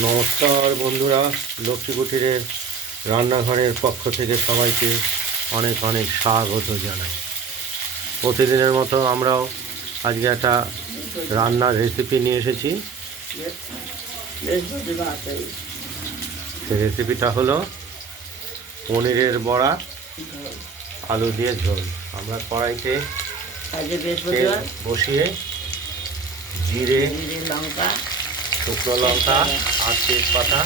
নমস্কার বন্ধুরা, লক্ষ্মী কুঠিরের রান্নাঘরের পক্ষ থেকে সবাইকে অনেক অনেক স্বাগত জানাই। প্রতিদিনের মতো আমরাও আজকে একটা রান্নার রেসিপি নিয়ে এসেছি। সেই রেসিপিটা হলো পনিরের বড়া, আলু দিয়ে ঝোল। আমরা কড়াইতে তেল বসিয়ে জিরে, লঙ্কা, শুকনো লঙ্কা আর তেজপাতা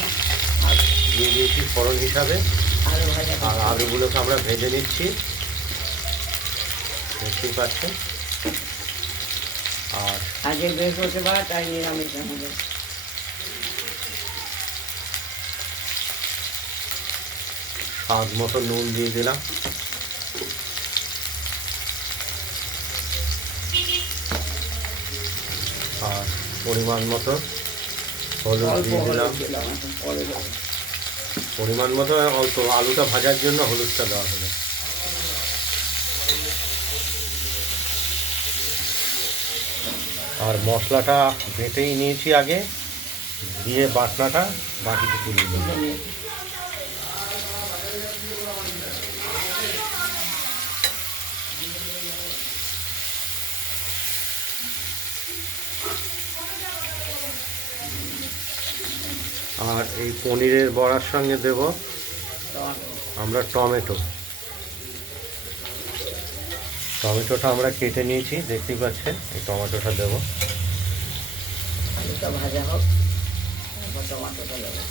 দিয়ে দিয়েছি ফোড়ন হিসাবে। আর আলুগুলোকে আমরা ভেজে নিচ্ছি, দেখতেই পাচ্ছেন। আর আজকে বৃহস্পতিবার, তাই নিরামিষ আমাদের। স্বাদ মতো নুন দিয়ে দিলাম। আর পরিমাণ মতো হলুদ দিয়ে দিলাম। পরিমাণ মতো অল্প, আলুটা ভাজার জন্য হলুদটা দেওয়া হলো। আর মশলাটা বেটেই নিয়েছি আগে, দিয়ে বাটনাটা বাটিতে তুলে দিলাম। আর এই পনিরের বড়ার সঙ্গে দেব আমরা টমেটোটা আমরা কেটে নিয়েছি, দেখতেই পাচ্ছেন। এই টমেটোটা দেব। আলুটা ভাজা হোক, টমেটোটা দেবো।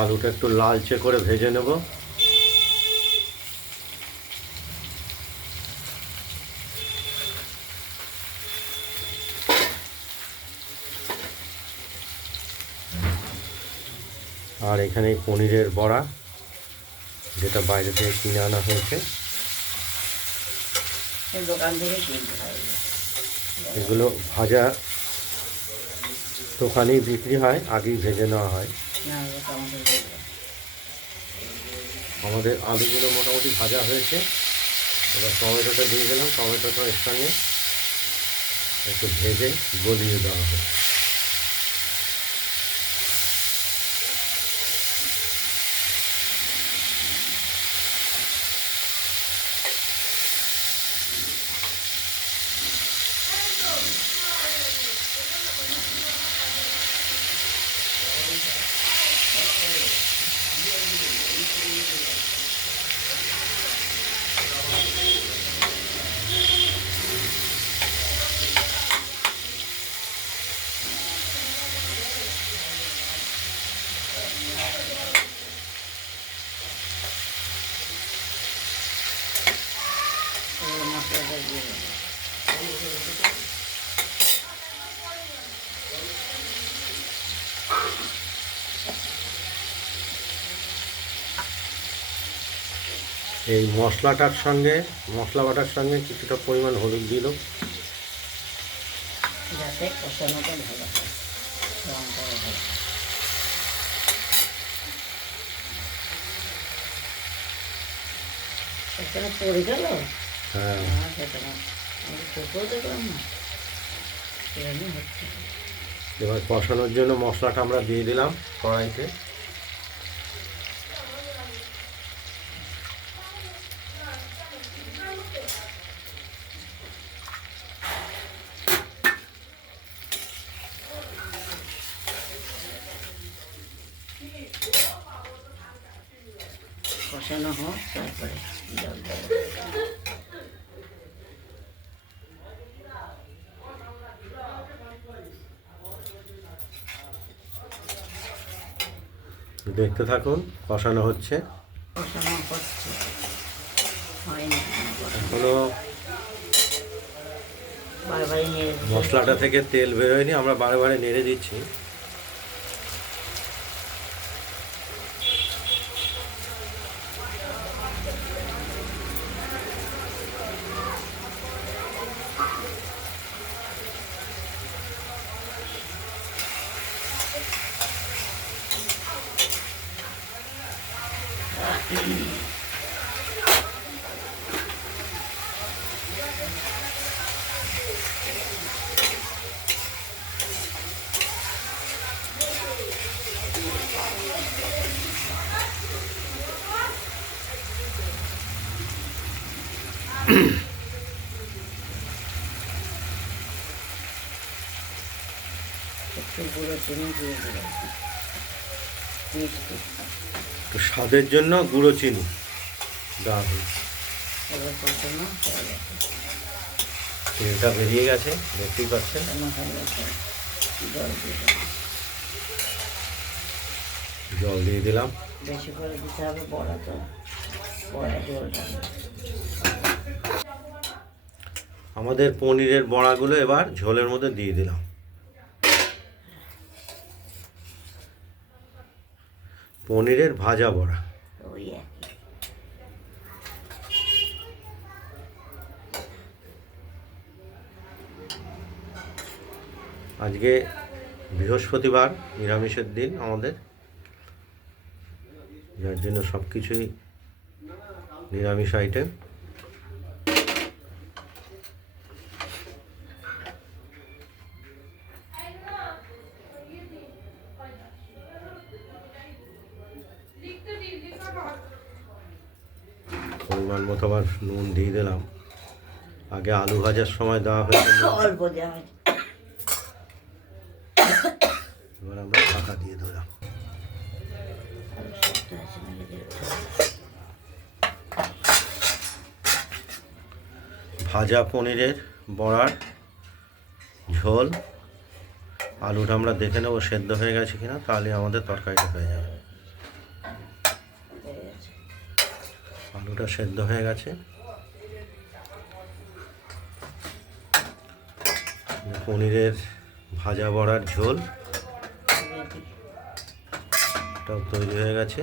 আলুটা একটু লালচে করে ভেজে নেব। আর এখানে পনিরের বড়া, যেটা বাইরে থেকে কিনে আনা হয়েছে, দোকান থেকে কিনতে হয়। এগুলো ভাজা দোকানেই বিক্রি হয়, আগেই ভেজে নেওয়া হয়। আমাদের আলুগুলো মোটামুটি ভাজা হয়েছে। এবার টমেটোটা দিয়ে দিলাম। টমেটোটা এর সঙ্গে একটু ভেজে গলিয়ে দেওয়া হবে। মশলাটা দিয়ে দেবো। এই মশলা বাটার সঙ্গে কিছুটা পরিমাণ হলুদ দিল, যাতে কষানোটা ভালো হয়, রঙটাও ভালো। এখানে পড়ে গেল। হ্যাঁ, সেখানে আমি চোখেও দেখলাম না, সেখানে হচ্ছে। এবার কষানোর জন্য মশলাটা আমরা দিয়ে দিলাম কড়াইতে। কষানো হোক, তারপরে জল দেবো। দেখতে থাকুন, কষানো হচ্ছে। কষানো হচ্ছে, হয়নি এখনো বারবারই নেড়ে দিতে মশলাটা থেকে তেল বেরোয়নি, আমরা বারে বারে নেড়ে দিচ্ছি। একটু গুঁড়ো চিনি দিয়ে দিলাম, মিষ্টি। তো স্বাদের জন্য গুঁড়ো চিনি দেওয়া হলো। এবার কষানো হয়ে গেছে, তেলটা বেরিয়ে গেছে, দেখতেই পাচ্ছেন। কষানো হয়ে গেছে। জল দিয়ে দিলাম, জল দিয়ে দিলাম। বেশি করে দিতে হবে, বড়া তো, বড়া জলটা। আমাদের পনিরের বড়াগুলো এবার ঝোলের মধ্যে দিয়ে দিলাম। পনিরের ভাজা বড়া। ওই একই। আজকে বৃহস্পতিবার, নিরামিষের দিন আমাদের, যার জন্য সব কিছুই নিরামিষ আইটেম। পরিমাণ মতো আবার নুন দিয়ে দিলাম। আগে আলু ভাজার সময় দেওয়া হয়েছিল, অল্প দেওয়া হয়েছে। এবার আমরা ঢাকা দিয়ে দিলাম। আলু সেদ্ধ আছে নাকি দেখতে হবে। ভাজা পনিরের বড়ার ঝোল। আলুটা আমরা দেখে নেবো সেদ্ধ হয়ে গেছে কিনা, তাহলে আমাদের তরকারিটা হয়ে যাবে। হয়ে গেছে। আলুটা সেদ্ধ হয়ে গেছে। পনিরের ভাজা বড়ার ঝোল রেডি। এটাও তৈরি হয়ে গেছে।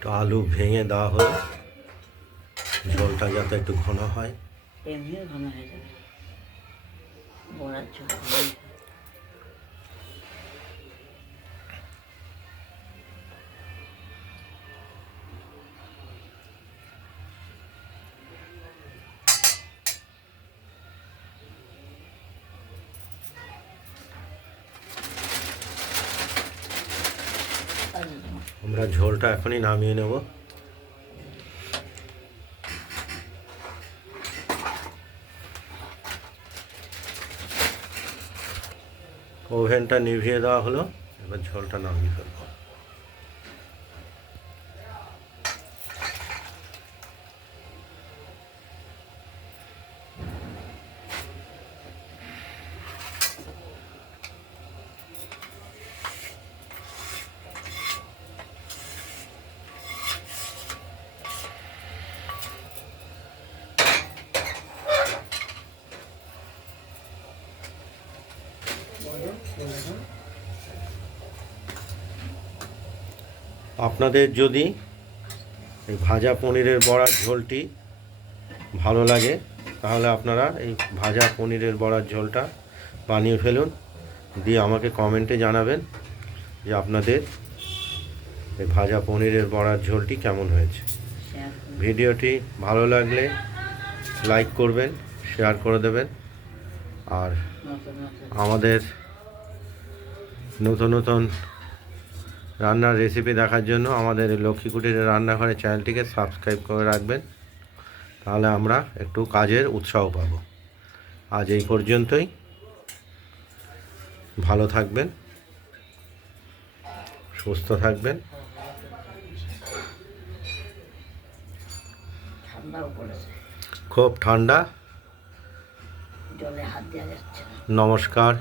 তো আলু ভেঙে দেওয়া হলো, ঝোলটা যাতে একটু ঘন হয়। এমনিও ঘন হয়ে যাবে, বড়ার ঝোল ঘন হয়ে যাবে। আমরা ঝোলটা এখনই নামিয়ে নেব। ওভেনটা নিভিয়ে দেওয়া হলো, এবার ঝোলটা নামিয়ে ফেলবো। আপনাদের যদি এই ভাজা পনিরের বড়ার ঝোলটি ভালো লাগে, তাহলে আপনারা এই ভাজা পনিরের বড়ার ঝোলটা বানিয়ে ফেলুন, দিয়ে আমাকে কমেন্টে জানাবেন যে আপনাদের এই ভাজা পনিরের বড়ার ঝোলটি কেমন হয়েছে। ভিডিওটি ভালো লাগলে লাইক করবেন, শেয়ার করে দেবেন। আর আমাদের নতুন নতুন রান্নার রেসিপি দেখার জন্য আমাদের লক্ষ্মী কুটিরের রান্নাঘরের চ্যানেলটিকে সাবস্ক্রাইব করে রাখবেন, তাহলে আমরা একটু কাজের উৎসাহ পাব। আজ এই পর্যন্তই। ভালো থাকবেন, সুস্থ থাকবেন। ঠান্ডাও পড়েছে, খুব ঠান্ডা। জলে হাত দেওয়া যাচ্ছে না। নমস্কার।